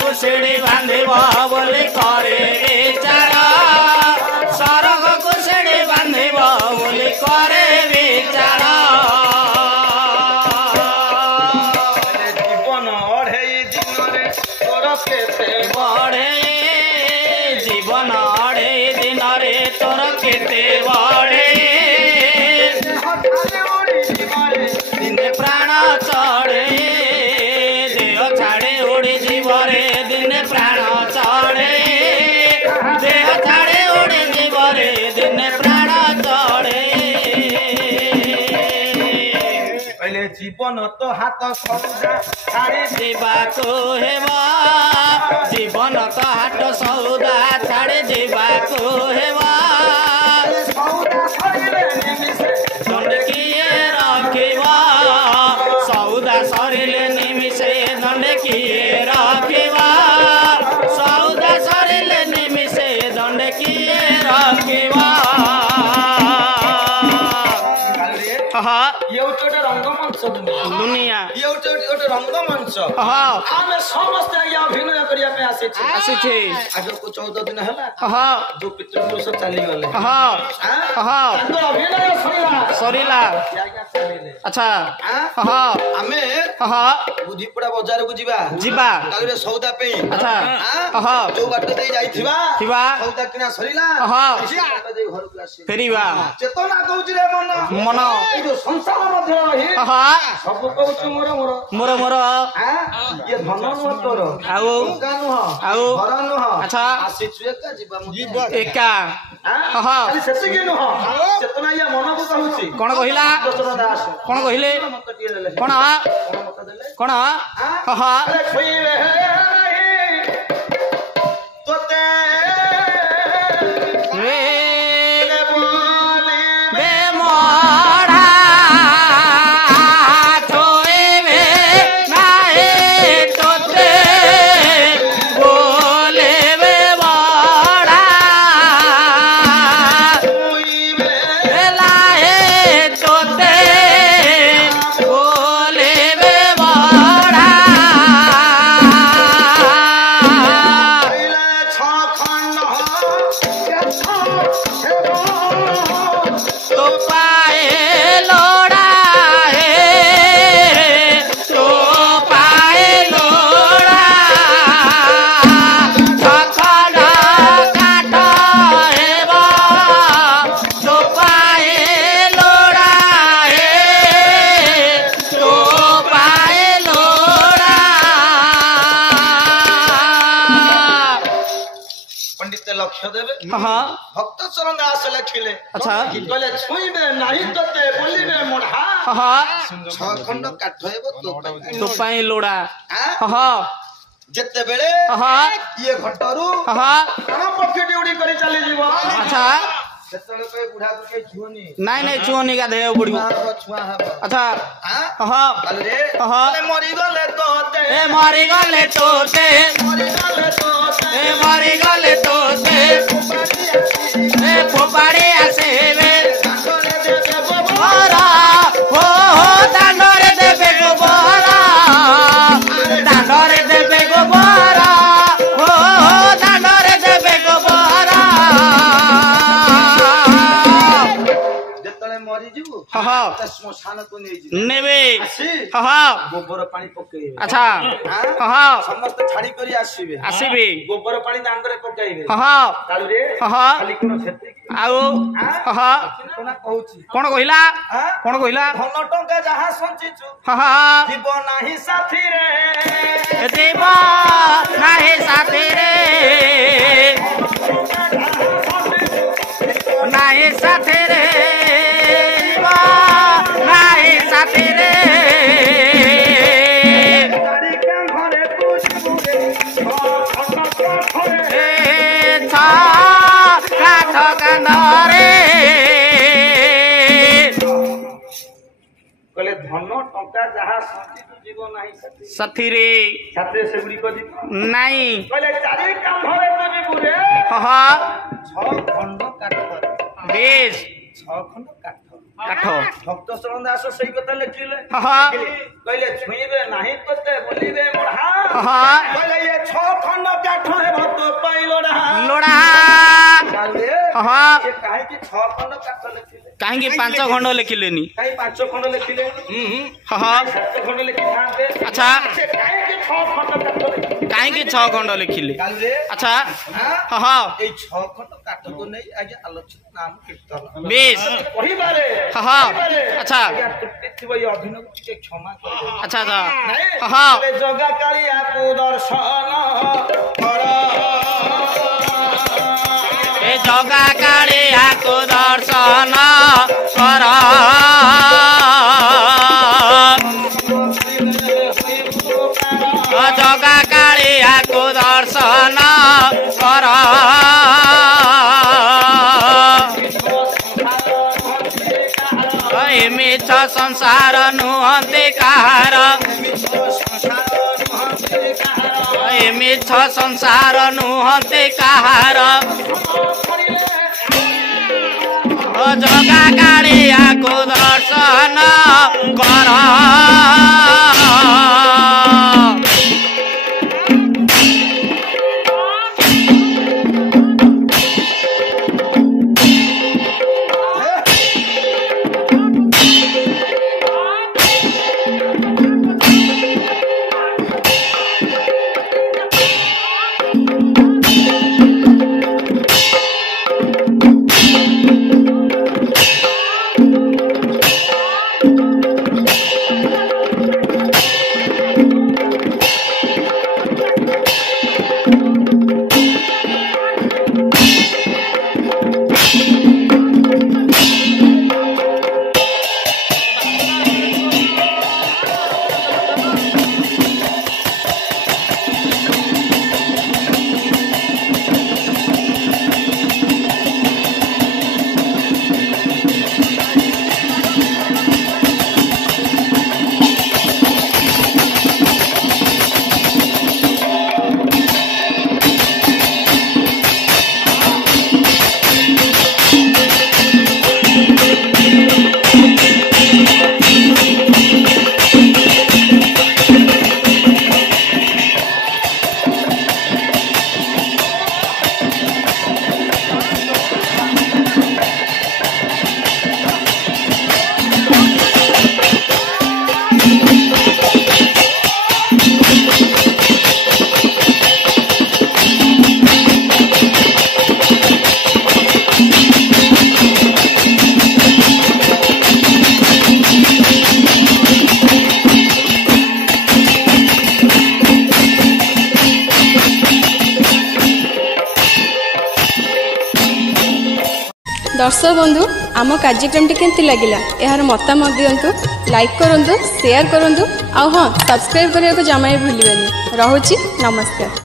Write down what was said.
कुशिणी बांधिब बोली करे विचार सरग कुशिणी बांधिब बोली करे विचार जीवन अढ़ेई दिन रे तोर केते बढ़े जीवन अढ़ेई दिन रे तोर केते बढ़े दिने प्राण चढ़े देह छाड़े उड़ी जीवरे दिने प्राण चढ़े देह छाड़े उड़ी जीवरे दिने प्राण चढ़े पहले जीवन तो हाथ सौदा छाड़ी जीवाको हेबा जीवन तो हाट सौदा छाड़े जीवाको हेबा सौदा छाड़िले निमिषे दंड किए रखिबा सौदा सरिले निमिषे दंड किए रखिबा सौदा सरिले निमिषे दंड किए रखिबा हाँ ये उठे रंगमंच दुनिया ये उठे रंगमंच हाँ आमे समस्त आज्ञा अभिनय करिया पे आसे छी आसी आज को 14 दिन हला हाँ जो पितृपुरुष चली गले हाँ हाँ तांको अभिनय सरिला सरिला आज्ञा चलिले अच्छा हाँ आमे हाँ बुधिपड़ा बाजार को जीवा जीवा तागरे सौदा पे अच्छा हाँ जो बाट दे जाईथिबा थिबा सौदा किना सरिला हाँ दे घर को आसी फेरिबा चेतना कहउची रे मन मन ए जो संसार मध्य रही हाँ सब कहउची मोर मोर मोर मोर ये धन नुह तोर आउ टंका नुह आउ घर नुह अच्छा आसीछु एका जीवा एका हाँ खाली सेतिके नुह चेतना या मन को कहउची कौन कहिला चेतना दास कौन कहिले मत टिए देले कौन कौन मत देले कौन हाँ अरे छुईबे तोते रे बोले बेमोढ़ा छोएबे नाहे तोते बोले बेमोढ़ा छुईबे लाहे तोते बोले बेमोढ़ा पहले छखन तो पाए लोड़ा है तो पाए लोड़ा छखड़ा काट हेबा तो पाए लोड़ा है तो पाए लोड़ा पंडित लक्ष्य देवे हाँ भक्त चरण दास लिखिले अच्छा कहले छुईबे नाही तते बोलिबे मोढ़ा हाँ छखंड काठ हेबो तो तो पाए लोड़ा हां हाँ जेते बेले हाँ ये घटरू हाँ काना पक्षी ड्यूटी करी चली जीव अच्छा सेतले पे बुढ़ा को के छुओनी नहीं नहीं छुअनी का देह बुढ़ियो छुआ हबो अच्छा हां हाँ कहले रे हाँ कहले मरी गले तोते ए मारी गले तोते मरी गले तोते ए मारी गले तोते ए फोपाड़ी आसे वे सासरे देते बाबा बोरा हो दांडरे देबे गो बोरा दांडरे देबे गो बोरा हो दांडरे देबे गो बोरा जेतले मरी जीव हाँ श्मशान को नहीं जी नेबे आसी हाँ गोबर पानी पकेइबे अच्छा हां हाँ समस्त छाड़ी करी आसीबे आसीबे गोबर पानी दांडरे पकाइबे हाँ कालू रे हाँ खाली कोन सेति आउ हाँ कोना कहउची कौन कहिला हां कौन कहिला धन टंका जहा संचिचु हाँ जीव नाही साथी रे देव नाही साथी रे नाही साथी रे देव नाही साथी रे गाड़ी के घरे पूछबुरे ए छा काठ कांधरे कहले धन टंका जहा संचिचु जीव नाही साथी साथी रे छात्र से गुड़ी को दी नहीं कहले चारि काम घरे तो जीवरे हाँ 6 खंड काठ बेश 6 खंड काठ काठ भक्त शरण दास सही कथा लिखिले हाँ कहले छुईबे नाही तोते बोलिबे मोढ़ा हाँ कहले ये छह खंड काठ है भत पाइलोड़ा लोड़ा काले हाँ ये काहे कि छह खंड काठ लिखिले कहीं 5 खंड लिखिलेनी काहे 5 खंड लिखिले हाँ 7 खंड लिखिथाते अच्छा से काहे कि 6 खंड काठ लिखिले कहीं 6 खंड लिखिले काले अच्छा हां हाँ এই 6 খন্ড কাঠ को नहीं आज आलोचित नाम कीर्तन बेस वही बारे हाँ अच्छा या टिकटिव ये अधीन को टिके क्षमा कर अच्छा अच्छा नहीं हाँ जगा कालिया को दर्शन कर ए जगा कालिया को दर्शन कर जगा कालिया को दर्शन कर मिछ संसार नुहते कहार मिछ संसार नुहते कहार जगा कालिया को दर्शन कर दर्शक बंधु आम कार्यक्रम केमती लगिला यार मतामत दिंतु लाइक करूँ शेयर करूँ आ हाँ सब्सक्राइब करने को जमा भूलिए। रहुची नमस्कार।